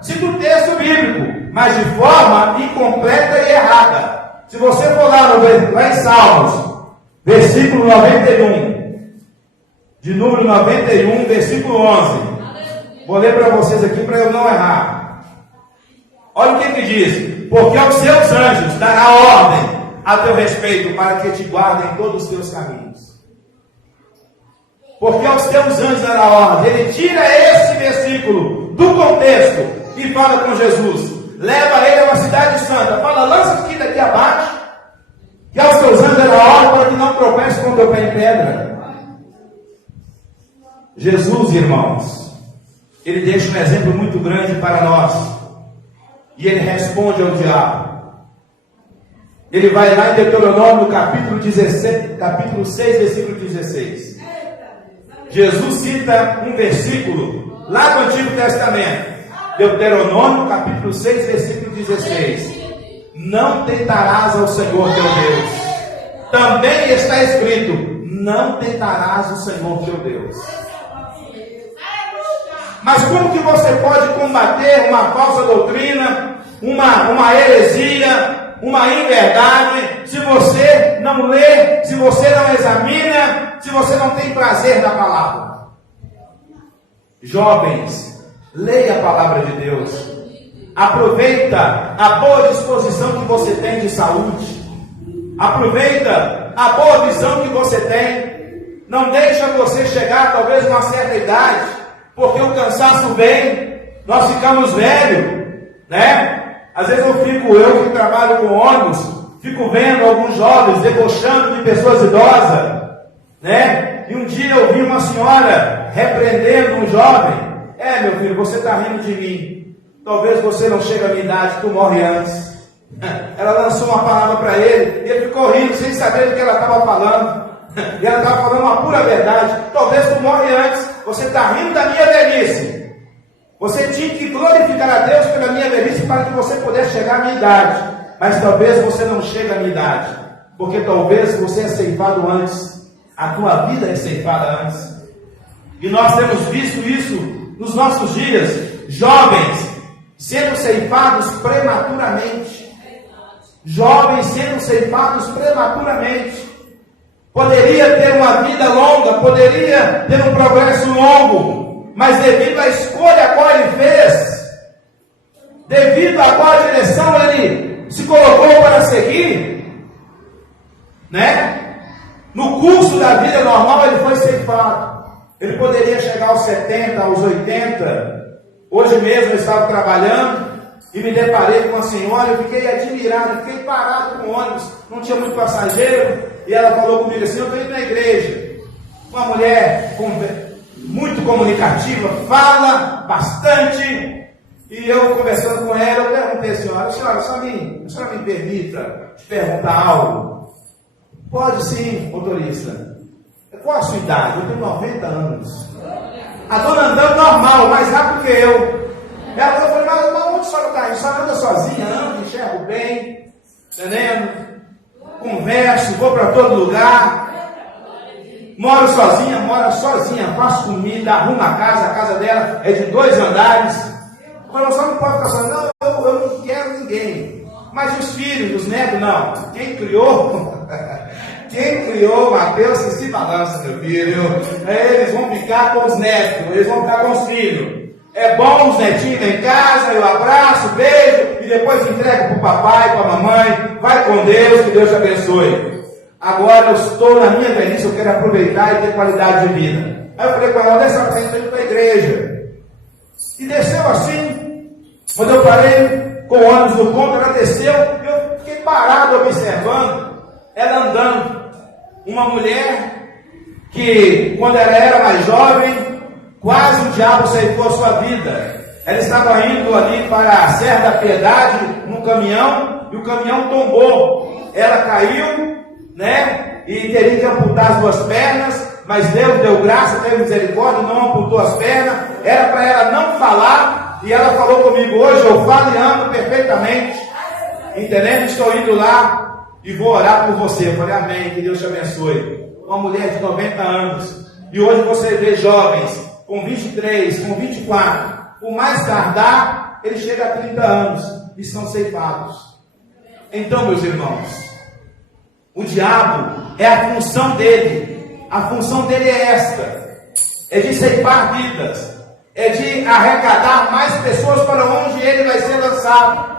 cita o texto bíblico, mas de forma incompleta e errada. Se você for lá em Salmos, versículo 91, de número 91, versículo 11, vou ler para vocês aqui para eu não errar. Olha o que diz: porque aos seus anjos dará ordem a teu respeito, para que te guardem todos os teus caminhos. Porque aos teus anjos dará ordem. Ele tira esse versículo do contexto e fala com Jesus, leva ele a uma cidade santa, fala, lança-te daqui abaixo, que aos teus anjos dará ordem para que não tropece com o teu pé em pedra. Jesus, irmãos, ele deixa um exemplo muito grande para nós, e ele responde ao diabo. Ele vai lá em Deuteronômio capítulo 6, versículo 16. Jesus cita um versículo lá do Antigo Testamento, Deuteronômio capítulo 6, versículo 16. Não tentarás ao Senhor teu Deus. Também está escrito, não tentarás o Senhor teu Deus. Mas como que você pode combater uma falsa doutrina, uma heresia, uma inverdade, se você não lê, se você não examina, se você não tem prazer na palavra? Jovens, leia a palavra de Deus. Aproveita a boa disposição que você tem de saúde. Aproveita a boa visão que você tem. Não deixa você chegar talvez a uma certa idade, porque o cansaço vem, nós ficamos velhos, né? Às vezes eu que trabalho com ônibus, fico vendo alguns jovens debochando de pessoas idosas, né? E um dia eu vi uma senhora repreendendo um jovem. Meu filho, você está rindo de mim. Talvez você não chegue à minha idade, tu morre antes. Ela lançou uma palavra para ele, e ele ficou rindo, sem saber do que ela estava falando. E ela estava falando uma pura verdade. Talvez tu morre antes, você está rindo da minha velhice. Você tinha que glorificar a Deus pela minha velhice para que você pudesse chegar à minha idade. Mas talvez você não chegue à minha idade, porque talvez você é ceifado antes. A tua vida é ceifada antes. E nós temos visto isso nos nossos dias. Jovens sendo ceifados prematuramente. Jovens sendo ceifados prematuramente. Poderia ter uma vida longa, poderia ter um progresso longo, mas devido à escolha a qual ele fez, devido a qual direção ele se colocou para seguir, né? No curso da vida normal ele foi ceifado. Ele poderia chegar aos 70, aos 80. Hoje mesmo eu estava trabalhando e me deparei com uma senhora, eu fiquei admirado, fiquei parado com o ônibus, não tinha muito passageiro, e ela falou comigo assim, eu estou indo na igreja. Uma mulher muito comunicativa, fala bastante. E eu conversando com ela, eu perguntei à senhora, a senhora me permita te perguntar algo? Pode sim, motorista. Qual a sua idade? Eu tenho 90 anos. A dona andando normal, mais rápido que eu. Ela falou, mas onde a senhora está? A senhora anda sozinha, anda, enxergo bem, entendendo? Converso, vou para todo lugar. Mora sozinha, faço comida, arrumo a casa dela é de 2 andares. Mas você não pode ficar sozinha. Não, eu não quero ninguém. Mas os filhos, os netos, não. Quem criou Mateus que se balança, meu filho. Eles vão ficar com os netos, eles vão ficar com os filhos. É bom os netinhos em casa, eu abraço, beijo, e depois entrego para o papai, para a mamãe. Vai com Deus, que Deus te abençoe. Agora eu estou na minha velhice, eu quero aproveitar e ter qualidade de vida. Aí eu falei com ela, dessa vez eu indo para a igreja. E desceu assim. Quando eu parei com o ônibus no ponto, ela desceu, eu fiquei parado observando ela andando. Uma mulher que, quando ela era mais jovem, quase o diabo ceifou a sua vida. Ela estava indo ali para a Serra da Piedade, num caminhão, e o caminhão tombou. Ela caiu, né? E teria que amputar as 2 pernas, mas Deus deu graça, teve misericórdia, não amputou as pernas. Era para ela não falar, e ela falou comigo, hoje eu falo e ando perfeitamente. Entendendo? Estou indo lá e vou orar por você. Eu falei, amém, que Deus te abençoe. Uma mulher de 90 anos. E hoje você vê jovens com 23, com 24. O mais tardar, ele chega a 30 anos e são ceifados. Então, meus irmãos, o diabo é a função dele. A função dele é esta: é de ceifar vidas, é de arrecadar mais pessoas para onde ele vai ser lançado.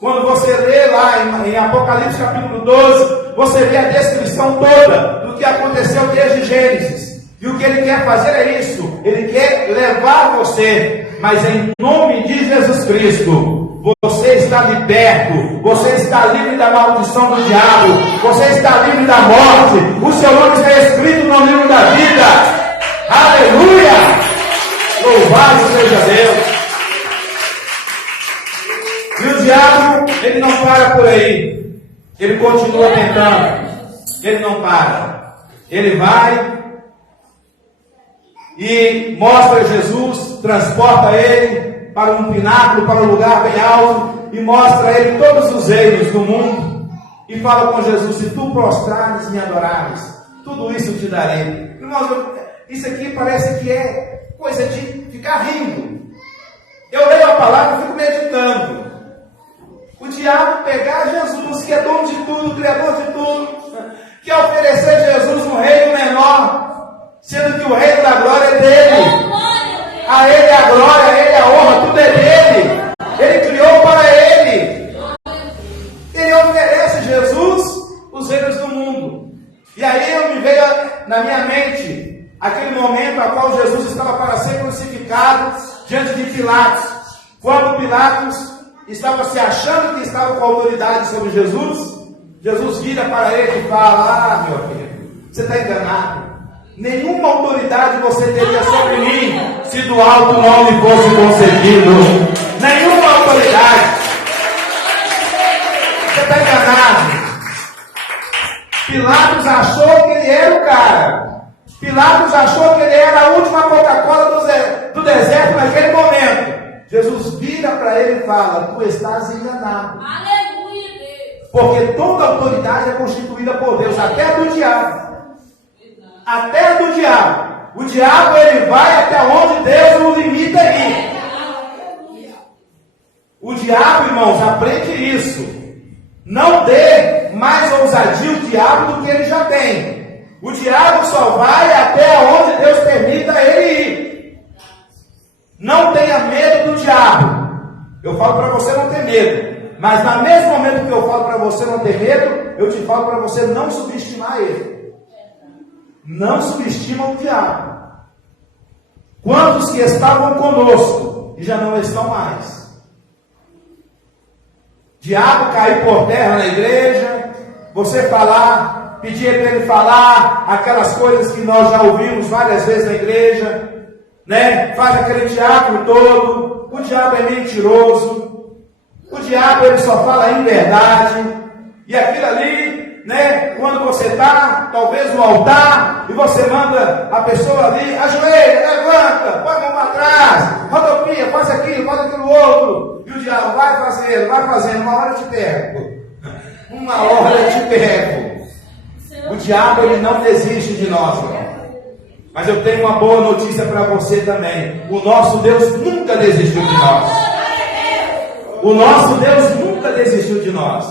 Quando você lê lá em Apocalipse capítulo 12, você vê a descrição toda do que aconteceu desde Gênesis. E o que ele quer fazer é isso. Ele quer levar você. Mas em nome de Jesus Cristo, você está liberto. Você está livre da maldição do diabo. Você está livre da morte. O seu nome está escrito no livro da vida. Aleluia! Louvado seja Deus. E o diabo, ele não para por aí. Ele continua tentando. Ele não para. Ele vai e mostra Jesus, transporta ele para um pináculo, para um lugar bem alto, e mostra a ele todos os reinos do mundo, e fala com Jesus, se tu prostrares e me adorares, tudo isso te darei. Irmãos, isso aqui parece que é coisa de ficar rindo. Eu leio a palavra e fico meditando. O diabo pegar Jesus, que é dono de tudo, criador de tudo, que oferecer Jesus um reino menor, sendo que o reino da glória é dele. A ele a glória, a ele a honra, tudo é dele. Ele criou para ele. Ele oferece Jesus os reinos do mundo. E aí me veio na minha mente aquele momento a qual Jesus estava para ser crucificado diante de Pilatos. Quando Pilatos estava se achando que estava com autoridade sobre Jesus, Jesus vira para ele e fala, meu filho, você está enganado. Nenhuma autoridade você teria sobre mim, se do alto não me fosse concedido. Nenhuma autoridade. Você está enganado. Pilatos achou que ele era o cara. Pilatos achou que ele era a última Coca-Cola do deserto naquele momento. Jesus vira para ele e fala, tu estás enganado. Aleluia, Deus. Porque toda autoridade é constituída por Deus, até do diabo. Até do diabo. O diabo, ele vai até onde Deus o limita ir. O diabo, irmãos, aprende isso. Não dê mais ousadia ao diabo do que ele já tem. O diabo só vai até onde Deus permita ele ir. Não tenha medo do diabo. Eu falo para você não ter medo. Mas no mesmo momento que eu falo para você não ter medo, eu te falo para você não subestimar ele. Não subestima o diabo. Quantos que estavam conosco e já não estão mais? Diabo cair por terra na igreja, você falar pedia para ele falar aquelas coisas que nós já ouvimos várias vezes na igreja, né? Faz aquele teatro todo. O diabo é mentiroso, o diabo ele só fala em verdade, e aquilo ali, né? Quando você está, talvez no altar, e você manda a pessoa ali, ajoelha, levanta, põe a mão para trás, rodopia, faz aquilo, faz aquilo outro, e o diabo vai fazendo, uma hora eu te pego, uma hora eu te pego. O diabo ele não desiste de nós, irmão. Mas eu tenho uma boa notícia para você também. O nosso Deus nunca desistiu de nós. O nosso Deus nunca desistiu de nós.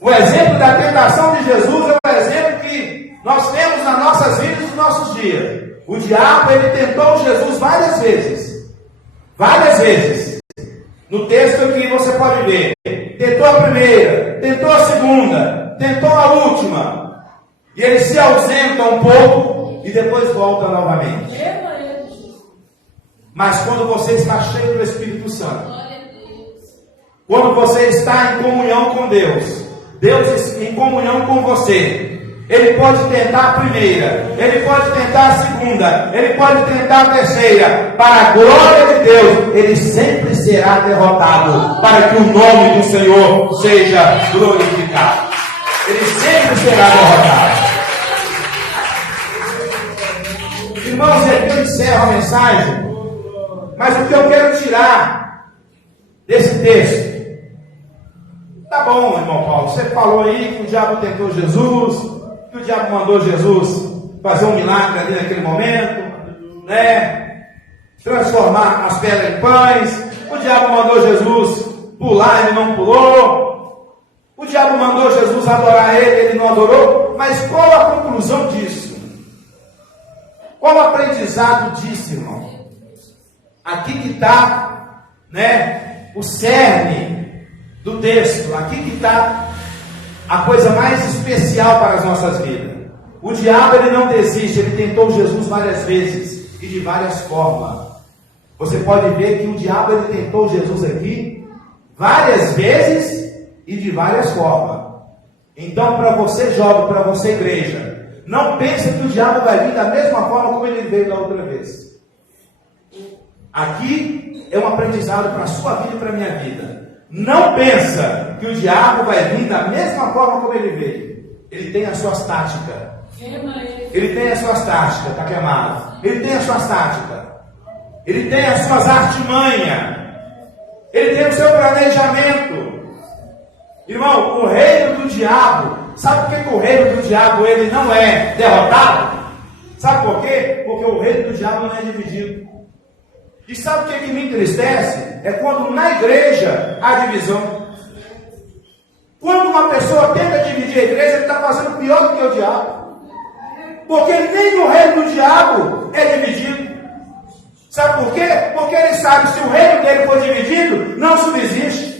O exemplo da tentação de Jesus é o exemplo que nós temos nas nossas vidas e nos nossos dias. O diabo ele tentou Jesus várias vezes. Várias vezes. No texto aqui você pode ver. Tentou a primeira, tentou a segunda, tentou a última. E ele se ausenta um pouco e depois volta novamente. Mas quando você está cheio do Espírito Santo, quando você está em comunhão com Deus, Deus em comunhão com você, Ele pode tentar a primeira, Ele pode tentar a segunda, Ele pode tentar a terceira, para a glória de Deus, Ele sempre será derrotado, para que o nome do Senhor seja glorificado. Ele sempre será derrotado. Irmãos, aqui eu encerro a mensagem, mas o que eu quero tirar desse texto, tá bom, irmão Paulo, você falou aí que o diabo tentou Jesus, que o diabo mandou Jesus fazer um milagre ali naquele momento, né? Transformar as pedras em pães, o diabo mandou Jesus pular, ele não pulou, o diabo mandou Jesus adorar ele não adorou, mas qual a conclusão disso? Qual o aprendizado disso, irmão? Aqui que está, né, o cerne do texto. Aqui que está a coisa mais especial para as nossas vidas. O diabo ele não desiste, ele tentou Jesus várias vezes e de várias formas. Você pode ver que o diabo ele tentou Jesus aqui várias vezes e de várias formas. Então, para você jovem, para você igreja, não pense que o diabo vai vir da mesma forma como ele veio da outra vez. Aqui é um aprendizado para a sua vida e para a minha vida. Não pensa que o diabo vai vir da mesma forma como ele veio. Ele tem as suas táticas. Ele tem as suas táticas, tá queimado? Ele tem as suas táticas. Ele tem as suas artimanhas. Ele tem o seu planejamento. Irmão, o reino do diabo, sabe por que o reino do diabo ele não é derrotado? Sabe por quê? Porque o reino do diabo não é dividido. E sabe o que me entristece? É quando na igreja há divisão. Quando uma pessoa tenta dividir a igreja, ele está fazendo pior do que o diabo. Porque nem o reino do diabo é dividido. Sabe por quê? Porque ele sabe que se o reino dele for dividido, não subsiste.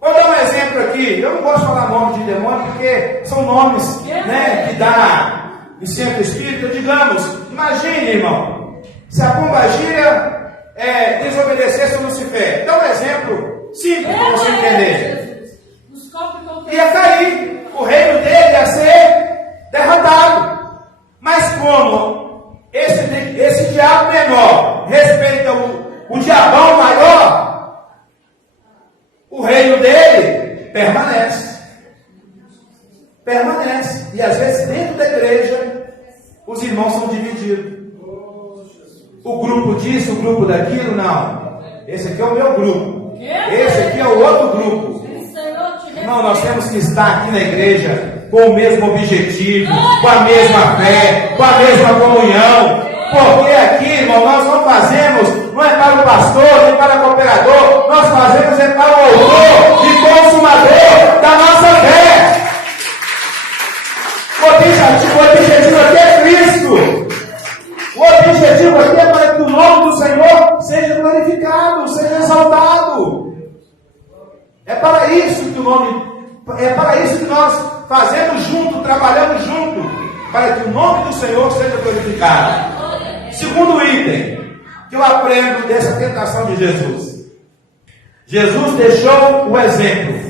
Vou dar um exemplo aqui. Eu não gosto de falar nome de demônio, porque são nomes, né, que dá em centro espírita. Digamos, imagine, irmão, se a pombagira desobedecesse a Lucifer. Dá um exemplo simples para você entender. Ia cair. O reino dele ia ser derrotado. Mas como esse diabo menor respeita o diabão maior, o reino dele permanece. Permanece. E às vezes dentro da igreja, os irmãos são divididos. O grupo disso, o grupo daquilo, não. Esse aqui é o meu grupo. Esse aqui é o outro grupo. Irmão, nós temos que estar aqui na igreja com o mesmo objetivo, com a mesma fé, com a mesma comunhão. Porque aqui, irmão, nós não fazemos, não é para o pastor, nem para o cooperador, nós fazemos é para o autor e consumador da nossa fé. O objetivo aqui é Cristo. O objetivo aqui é para que o nome do Senhor seja glorificado, seja exaltado. É para isso que nós fazemos junto, trabalhamos junto, para que o nome do Senhor seja glorificado. Segundo item que eu aprendo dessa tentação de Jesus. Jesus deixou o exemplo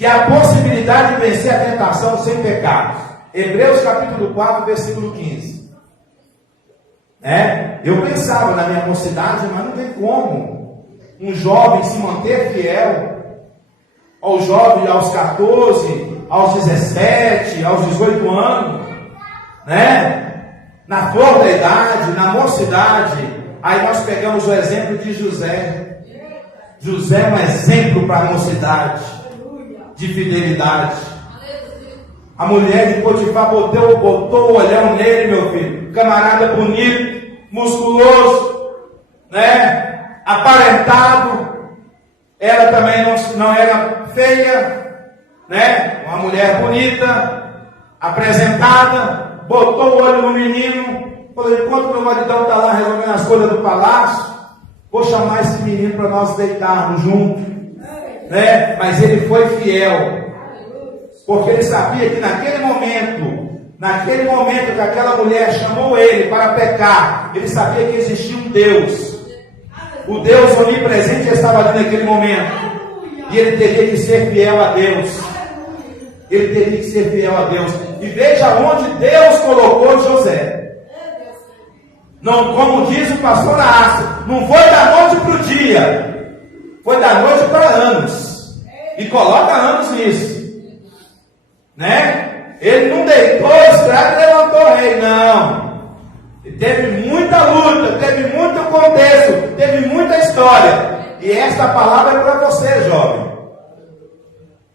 que há possibilidade de vencer a tentação sem pecar. Hebreus capítulo 4, versículo 15. Eu pensava na minha mocidade, mas não tem como um jovem se manter fiel ao jovem aos 14, aos 17, aos 18 anos, na flor da idade, na mocidade. Aí nós pegamos o exemplo de José. José é um exemplo para a mocidade, de fidelidade. A mulher de Potifar botou o olhão nele, meu filho. Camarada bonito, musculoso, aparentado. Ela também não era feia, uma mulher bonita, apresentada. Botou o olho no menino. Falou: enquanto meu maridão está lá resolvendo as coisas do palácio, vou chamar esse menino para nós deitarmos juntos. Mas ele foi fiel, porque ele sabia que naquele momento que aquela mulher chamou ele para pecar, ele sabia que existia um Deus. O Deus onipresente estava ali naquele momento, e ele teria que ser fiel a Deus. Ele teria que ser fiel a Deus. E veja onde Deus colocou José. Não, como diz o pastor Arce, não foi da noite para o dia, foi da noite para anos. E coloca anos nisso. Ele não deitou escravo e levantou rei, não. Ele teve muita luta, teve muito contexto, teve muita história. E esta palavra é para você, jovem.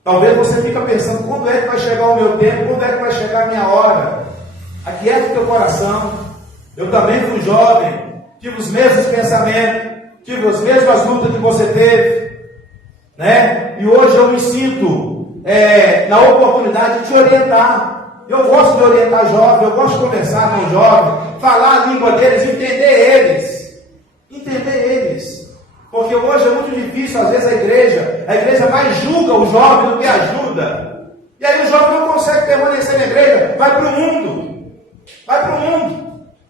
Talvez você fique pensando: quando é que vai chegar o meu tempo? Quando é que vai chegar a minha hora? Aquieta o teu coração. Eu também fui jovem, tive os mesmos pensamentos, tive as mesmas lutas que você teve, e hoje eu me sinto na oportunidade de te orientar. Eu gosto de orientar jovens, eu gosto de conversar com jovens, falar a língua deles, entender eles, porque hoje é muito difícil. Às vezes a igreja mais julga o jovem do que ajuda, e aí o jovem não consegue permanecer na igreja, vai para o mundo.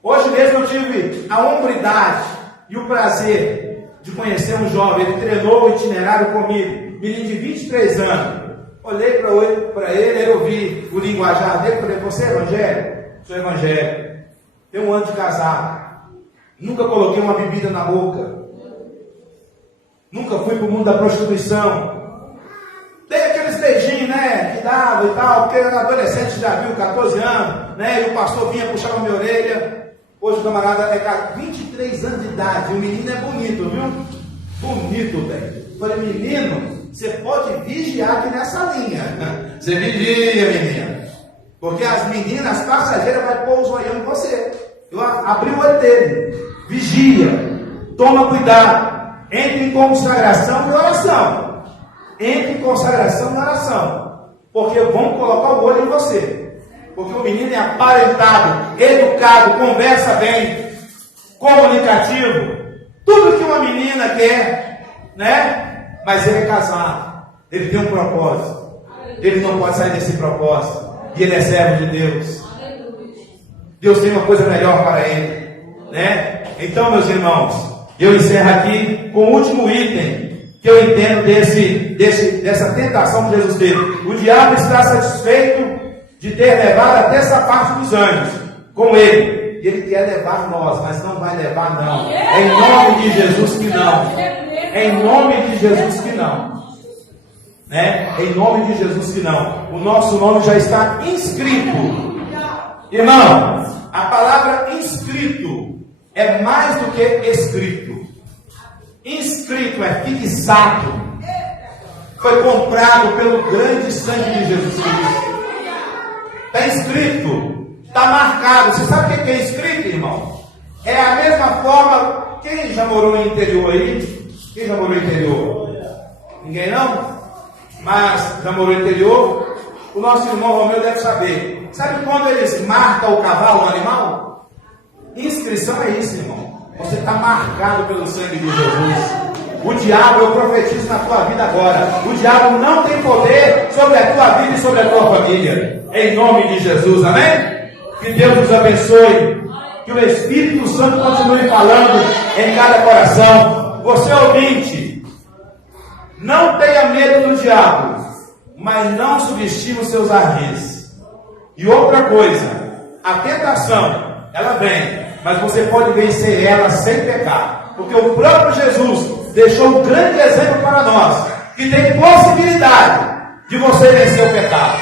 Hoje mesmo eu tive a hombridade e o prazer de conhecer um jovem. Ele treinou o itinerário comigo, menino de 23 anos. Olhei para ele, eu vi o linguajar dele, falei: você é evangélico? Sou evangélico. Tenho 1 ano de casado. Nunca coloquei uma bebida na boca. Nunca fui para o mundo da prostituição. Tem aqueles beijinhos, que dava e tal, porque adolescente já viu, 14 anos, e o pastor vinha puxar a minha orelha. Hoje o camarada é 23 anos de idade, o menino é bonito, viu? Bonito, velho. Falei: menino, você pode vigiar aqui nessa linha. Você vigia, menina. Porque as meninas passageiras vão pôr os olhos em você. Eu abri o olho dele. Vigia. Toma cuidado. Entre em consagração e oração. Porque vão colocar o olho em você. Porque o menino é aparentado, educado, conversa bem, comunicativo. Tudo que uma menina quer, Mas ele é casado. Ele tem um propósito. Ele não pode sair desse propósito. E ele é servo de Deus. Deus tem uma coisa melhor para ele, Então, meus irmãos, eu encerro aqui com o último item que eu entendo dessa tentação que Jesus teve. O diabo está satisfeito de ter levado até essa parte dos anjos com ele. Ele quer levar nós, mas não vai levar, não. Em nome de Jesus que não. Em nome de Jesus que não. Em nome de Jesus que não. O nosso nome já está inscrito. Irmão, a palavra inscrito é mais do que escrito. Inscrito é fixado. Foi comprado pelo grande sangue de Jesus Cristo. Está escrito, está marcado. Você sabe o que é escrito, irmão? É a mesma forma. Quem já morou no interior aí? Quem já morou no interior? Ninguém não? Mas já morou no interior? O nosso irmão Romeu deve saber. Sabe quando eles marcam o cavalo, o animal? Inscrição é isso, irmão. Você está marcado pelo sangue de Jesus. O diabo, eu profetizo na tua vida agora. O diabo não tem poder sobre a tua vida e sobre a tua família. Em nome de Jesus, amém? Que Deus nos abençoe. Que o Espírito Santo continue falando em cada coração. Você ouvinte, não tenha medo do diabo. mas não subestime os seus ardis. E outra coisa, a tentação, ela vem, mas você pode vencer ela sem pecar, porque o próprio Jesus deixou um grande exemplo para nós, que tem possibilidade de você vencer o pecado.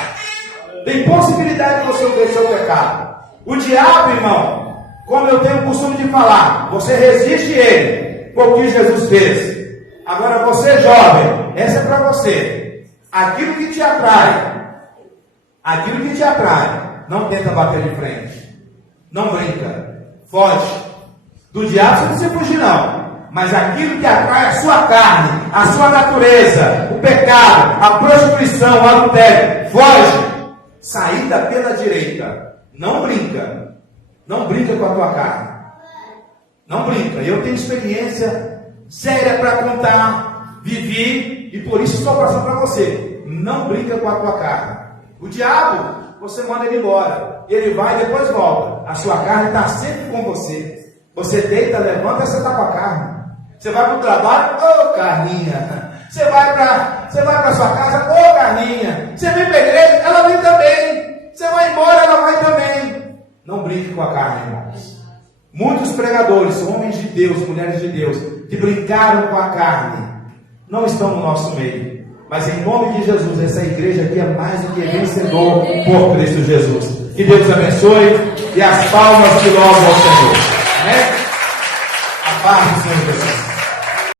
Tem possibilidade de você vencer o pecado. O diabo, irmão, como eu tenho o costume de falar, você resiste ele, por que Jesus fez. Agora você jovem, essa é para você. Aquilo que te atrai, não tenta bater de frente. Não brinca, foge. Do diabo você não precisa fugir não. Mas aquilo que atrai a sua carne, a sua natureza, o pecado, a prostituição, o adultério, foge. Saída pela direita. Não brinca. Não brinca com a tua carne. Não brinca. Eu tenho experiência séria para contar. Vivi e por isso estou passando para você. Não brinca com a tua carne. O diabo, você manda ele embora. Ele vai e depois volta. A sua carne está sempre com você. Você deita, levanta e você está com a carne. Você vai para o trabalho, ô carninha. Você vai para a sua casa, ô carninha. Você vem para a igreja, ela vem também. Você vai embora, ela vai também. Não brinque com a carne, irmãos. Muitos pregadores, homens de Deus, mulheres de Deus, que brincaram com a carne, não estão no nosso meio. Mas em nome de Jesus, essa igreja aqui é mais do que vencedor por Cristo Jesus. Que Deus abençoe e as palmas que louvam ao Senhor. Amém? A paz do Senhor Jesus.